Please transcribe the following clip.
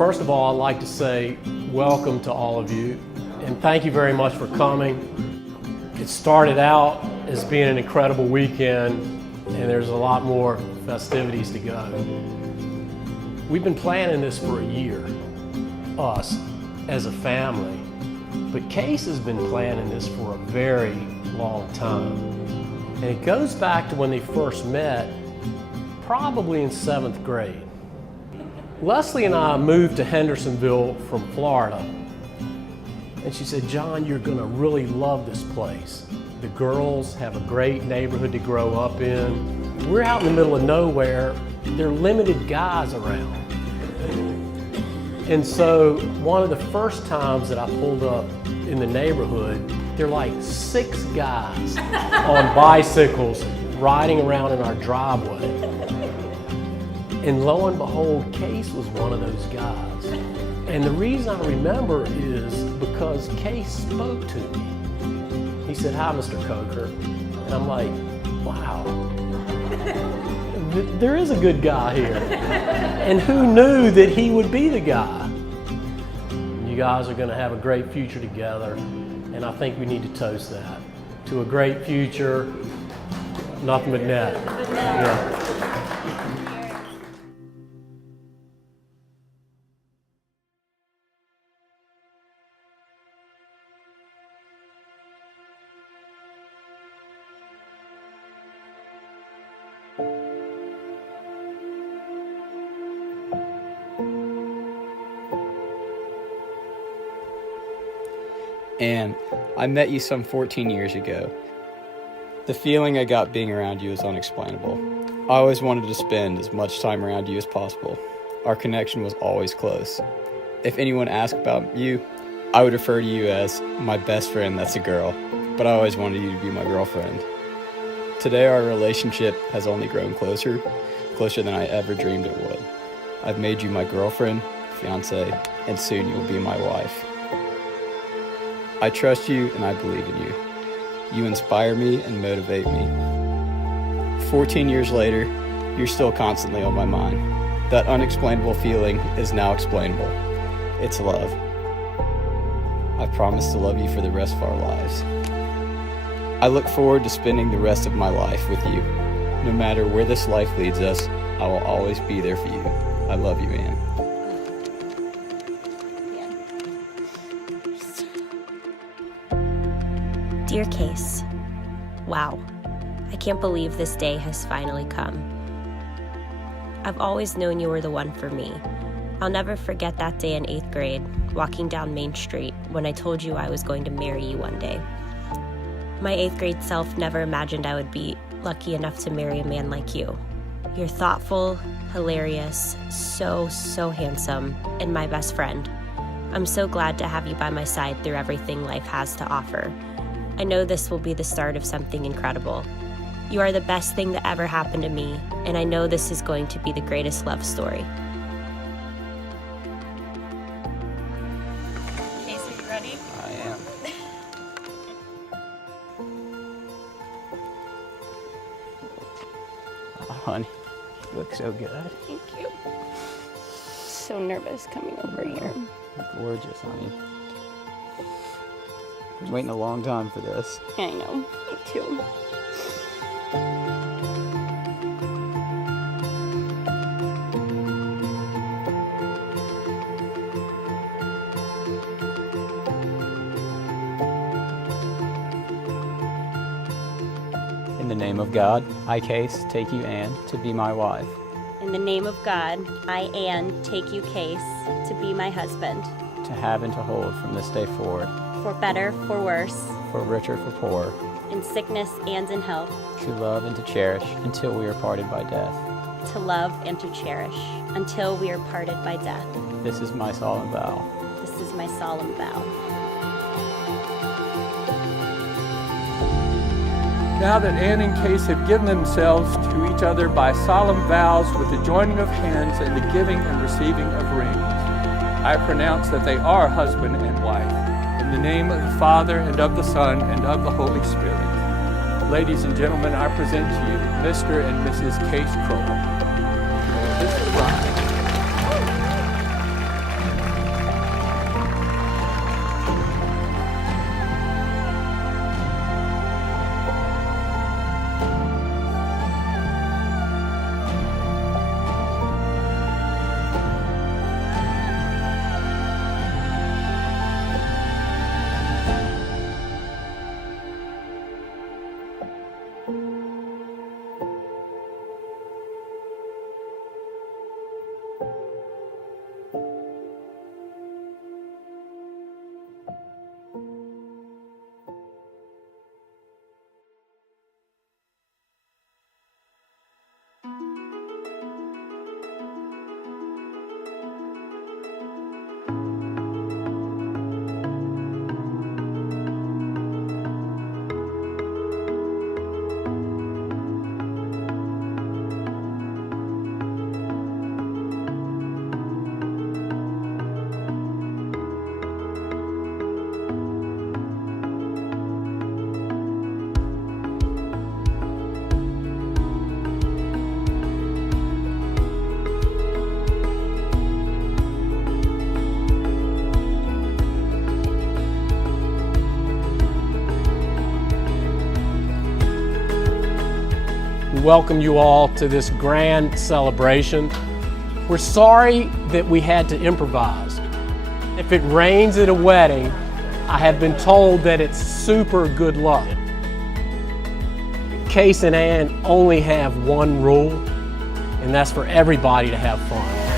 First of all, I'd like to say welcome to all of you, and thank you very much for coming. It started out as being an incredible weekend, and there's a lot more festivities to go. We've been planning this for a year, us as a family, but Case has been planning this for a very long time. And it goes back to when they first met, probably in 7th grade. Leslie and I moved to Hendersonville from Florida, and she said, "John, you're gonna really love this place. The girls have a great neighborhood to grow up in. We're out in the middle of nowhere. There are limited guys around." And so one of the first times that I pulled up in the neighborhood, there are like 6 guys on bicycles riding around in our driveway. And lo and behold, Case was one of those guys. And the reason I remember is because Case spoke to me. He said, "Hi, Mr. Coker." And I'm like, wow, there is a good guy here. And who knew that he would be the guy? You guys are gonna have a great future together, and I think we need to toast that. To a great future, nothing but net. Yeah. And I met you some 14 years ago. The feeling I got being around you is unexplainable. I always wanted to spend as much time around you as possible. Our connection was always close. If anyone asked about you, I would refer to you as my best friend that's a girl, but I always wanted you to be my girlfriend. Today our relationship has only grown closer than I ever dreamed it would. I've made you my girlfriend, fiance, and soon you will be my wife. I trust you and I believe in you. You inspire me and motivate me. 14 years later, you're still constantly on my mind. That unexplainable feeling is now explainable. It's love. I promise to love you for the rest of our lives. I look forward to spending the rest of my life with you. No matter where this life leads us, I will always be there for you. I love you, Ann. Dear Case, wow, I can't believe this day has finally come. I've always known you were the one for me. I'll never forget that day in 8th grade, walking down Main Street when I told you I was going to marry you one day. My 8th grade self never imagined I would be lucky enough to marry a man like you. You're thoughtful, hilarious, so handsome, and my best friend. I'm so glad to have you by my side through everything life has to offer. I know this will be the start of something incredible. You are the best thing that ever happened to me, and I know this is going to be the greatest love story. Case, are you ready? I am. Oh, honey, you look so good. Thank you. So nervous coming over here. You're gorgeous, honey. I've been waiting a long time for this. I know, me too. In the name of God, I, Case, take you, Ann, to be my wife. In the name of God, I, Ann, take you, Case, to be my husband. To have and to hold from this day forward. For better, for worse, For richer, for poorer. in sickness and in health, To love and to cherish until we are parted by death. to love and to cherish, until we are parted by death. This is my solemn vow. This is my solemn vow. Now that Ann and Case have given themselves to each other by solemn vows with the joining of hands and the giving and receiving of rings, I pronounce that they are husband and wife. In the name of the Father, and of the Son, and of the Holy Spirit. Ladies and gentlemen, I present to you Mr. and Mrs. Case Crowell. This is right. and welcome you all to this grand celebration. We're sorry that we had to improvise. If it rains at a wedding, I have been told that it's super good luck. Case and Ann only have one rule, and that's for everybody to have fun.